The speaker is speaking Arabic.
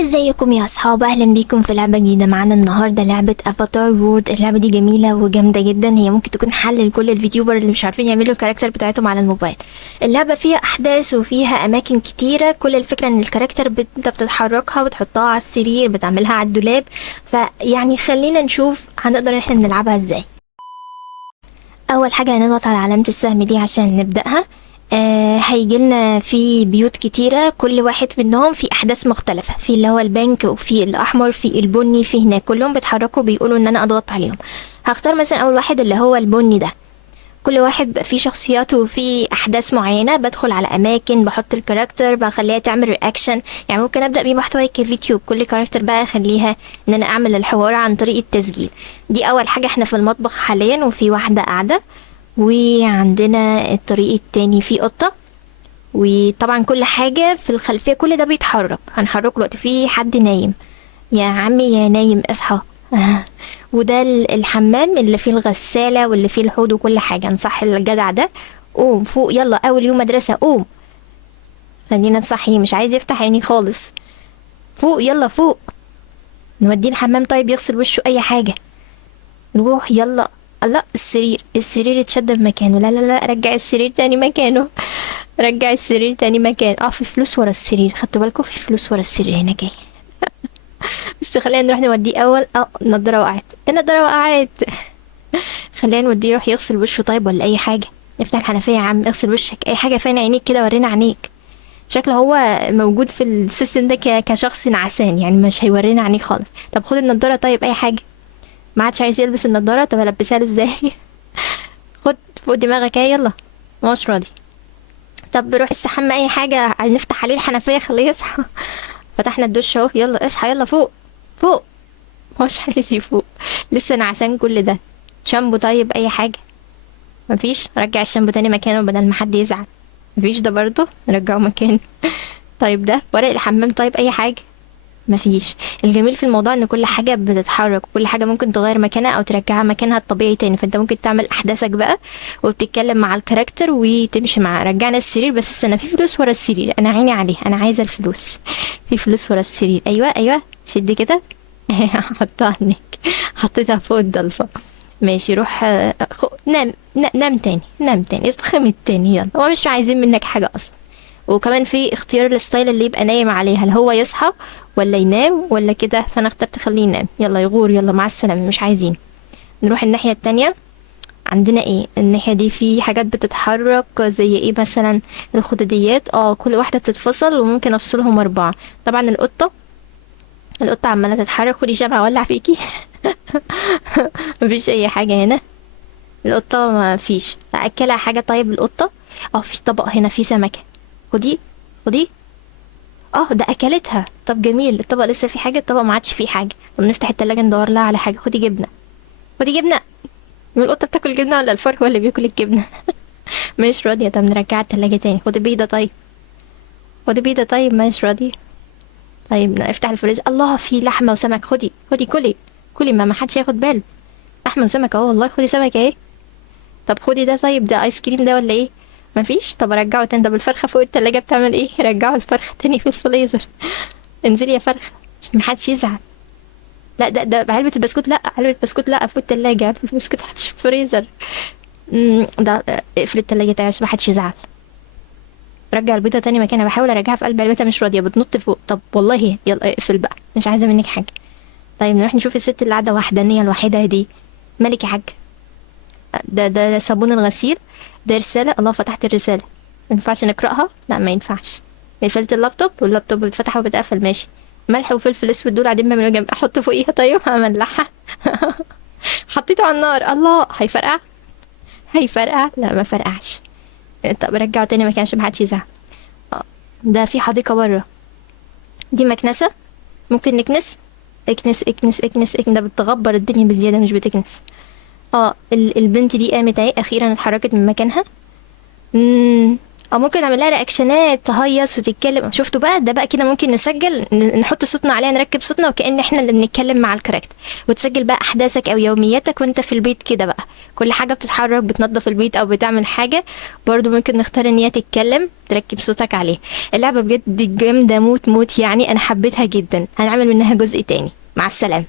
ازيكم يا اصحاب، اهلا بيكم في لعبه جديده. معانا النهارده لعبه افاتار وورد. اللعبه دي جميله وجامده جدا، هي ممكن تكون حل لكل الفيديوبر اللي مش عارفين يعملوا الكاركتر بتاعتهم على الموبايل. اللعبه فيها احداث وفيها اماكن كتيره، كل الفكره ان الكاركتر انت بتتحركها وتحطها على السرير، بتعملها على الدولاب. فيعني خلينا نشوف هنقدر احنا نلعبها ازاي. اول حاجه هنضغط على علامه السهم دي عشان نبداها. هيجيلنا في بيوت كتيرة، كل واحد منهم في أحداث مختلفة، في اللي هو البنك وفي الأحمر في البني، في هناك كلهم بيتحركوا بيقولوا إن أنا أضغط عليهم. هختار مثلا أول واحد اللي هو البني ده. كل واحد بقى فيه شخصياته وفي أحداث معينة، بدخل على أماكن، بحط الكاركتر بخليها تعمل رياكشن. يعني ممكن أبدأ بيه محتوى كفيديو، كل كاركتر بقى أخليها إن أنا أعمل الحوار عن طريق التسجيل. دي أول حاجة. احنا في المطبخ حاليا وفي واحدة قاعدة، وعندنا الطريق التاني فيه قطة، وطبعا كل حاجة في الخلفية كل ده بيتحرك. هنحركه دلوقتي. في حد نايم، يا عمي يا نايم اصحى. وده الحمام اللي فيه الغسالة واللي فيه الحوض وكل حاجة. نصح الجدع ده، قوم فوق يلا، اول يوم مدرسة، قوم. خلينا نصحيه، مش عايز يفتح عيني خالص. فوق يلا فوق. نوديه الحمام طيب يغسل وشه اي حاجة. نروح يلا. لا، السرير اتشد في مكانه. لا لا لا، رجع السرير تاني مكانه. رجع السرير تاني مكان. في فلوس ورا السرير، خدتوا بالكم؟ في فلوس ورا السرير هنا جاي. بس خلينا نروح نوديه اول. النضاره وقعت، النضاره وقعت. خلينا نوديه يروح يغسل وشه طيب، ولا اي حاجه. افتح الحنفيه يا عم، اغسل وشك، اي حاجه فين عينيك كده، ورينا عينيك. شكله هو موجود في السيستم ده كشخص نعسان، يعني مش هيورينا عينيك خالص. طب خد النضاره طيب، اي حاجه. ما عادش عايز يلبس النضاره، طب البسها له ازاي؟ خد فوق دماغك اهي، يلا. ما هوش راضي. طب روح استحمى اي حاجه، نفتح عليه الحنفيه خليه يصحى. فتحنا الدش اهو، يلا اصحى يلا فوق. فوق. مش عايز يفوق، لسه نعسان كل ده. شامبو طيب، اي حاجه. مفيش. رجع الشامبو تاني مكانه بدل ما حد يزعل. مفيش ده برضه، نرجعه مكانه. طيب ده ورق الحمام طيب، اي حاجه. مفيش. الجميل في الموضوع ان كل حاجه بتتحرك، وكل حاجه ممكن تغير مكانها او ترجعها مكانها الطبيعي تاني، فانت ممكن تعمل احداثك بقى وبتتكلم مع الكاركتر وتمشي معاه. رجعنا السرير، بس استنى، في فلوس ورا السرير، انا عيني عليه، انا عايزه الفلوس. في فلوس ورا السرير، ايوه ايوه، شدي كده. حطها هناك. حطيتها فوق الضلفه. ماشي، روح. نام. نام تاني، نام تاني، اتخمد تاني، يلا. هو مش عايزين منك حاجه اصلا. وكمان في اختيار الستايل اللي يبقى نايم عليه، هل هو يصحى ولا ينام ولا كده. فانا اخترت خليه ينام. يلا يغور، يلا مع السلامه، مش عايزين. نروح الناحيه التانية. عندنا ايه الناحيه دي؟ في حاجات بتتحرك زي ايه مثلا؟ الخداديات. كل واحده بتتفصل وممكن افصلهم 4. طبعا القطه عماله تتحرك. خدي شمعة ولع فيكي. مفيش اي حاجه هنا. القطه ما فيش اكلها حاجه. طيب القطه، في طبق هنا فيه سمكه. خدي. خدي. ده اكلتها. طب جميل، الطبق لسه في حاجه، الطبق ما عادش فيه حاجه. طب نفتح التلاجة ندور لها على حاجه. خدي جبنه. خدي جبنه. القطه بتاكل جبنه ولا الفار هو اللي بياكل الجبنه؟ مش راضيه. طب نرجعها التلاجة تاني. خدي بيضه طيب. خدي بيضه طيب، مش راضيه. طيب افتح الفريزر. الله، في لحمه وسمك. خدي خدي، كلي. كلي، ما حدش ياخد باله. لحمه وسمك اهو، والله. خدي سمك اهي. طب خدي ده طيب، ده ايس كريم ده ولا ايه؟ مفيش. طب رجعه تاني. طب الفرخه فوق التلاجة بتعمل ايه؟ رجعوا الفرخه تاني في الفريزر. انزلي يا فرخه عشان محدش يزعل. لا، ده علبة البسكوت. لا، علبة البسكوت لا، فوق التلاجة. علبة البسكوت حطش في الفريزر. ده اقفل التلاجة تاني عشان محدش يزعل. رجع البيضة تاني مكانها. بحاول ارجعها في قلب علبتها، مش راضية، بتنط فوق. طب والله يلا اقفل بقى، مش عايزة منك حاجة. طيب نروح نشوف الست اللي قاعدة وحدانية الوحيدة دي. مالك يا حاج؟ ده صابون الغسيل. ده رسالة. الله، فتحت الرسالة. ما ينفعش نقرأها؟ لا، ما ينفعش. قفلت اللابتوب، واللابتوب بيتفتح وبيتقفل. ماشي. ملح وفلفل اسود دول قاعدين بيعملوا جنب، احط فوقيها طيب؟ هملحها. حطيته على النار. الله، هيفرقع. هيفرقع. لا، ما فرقعش. طب رجعه تاني مكان عشان محدش يزعل. ده في حديقة بره. دي مكنسة. ممكن نكنس. اكنس اكنس اكنس اكنس. ده بتغبر الدنيا بزيادة، مش بتكنس. البنت دي قامت اهي، اخيرا اتحركت من مكانها. او ممكن نعمل لها رياكشنات تهيص وتتكلم. شفتوا بقى ده بقى كده ممكن نسجل نحط صوتنا عليها، نركب صوتنا وكأن احنا اللي بنتكلم مع الكاركتر، وتسجل بقى احداثك او يومياتك وانت في البيت كده بقى، كل حاجه بتتحرك، بتنظف البيت او بتعمل حاجه برضو ممكن نختار ان هي تتكلم تركب صوتك عليه. اللعبه بجد جامده موت موت يعني، انا حبيتها جدا، هنعمل منها جزء تاني. مع السلامه.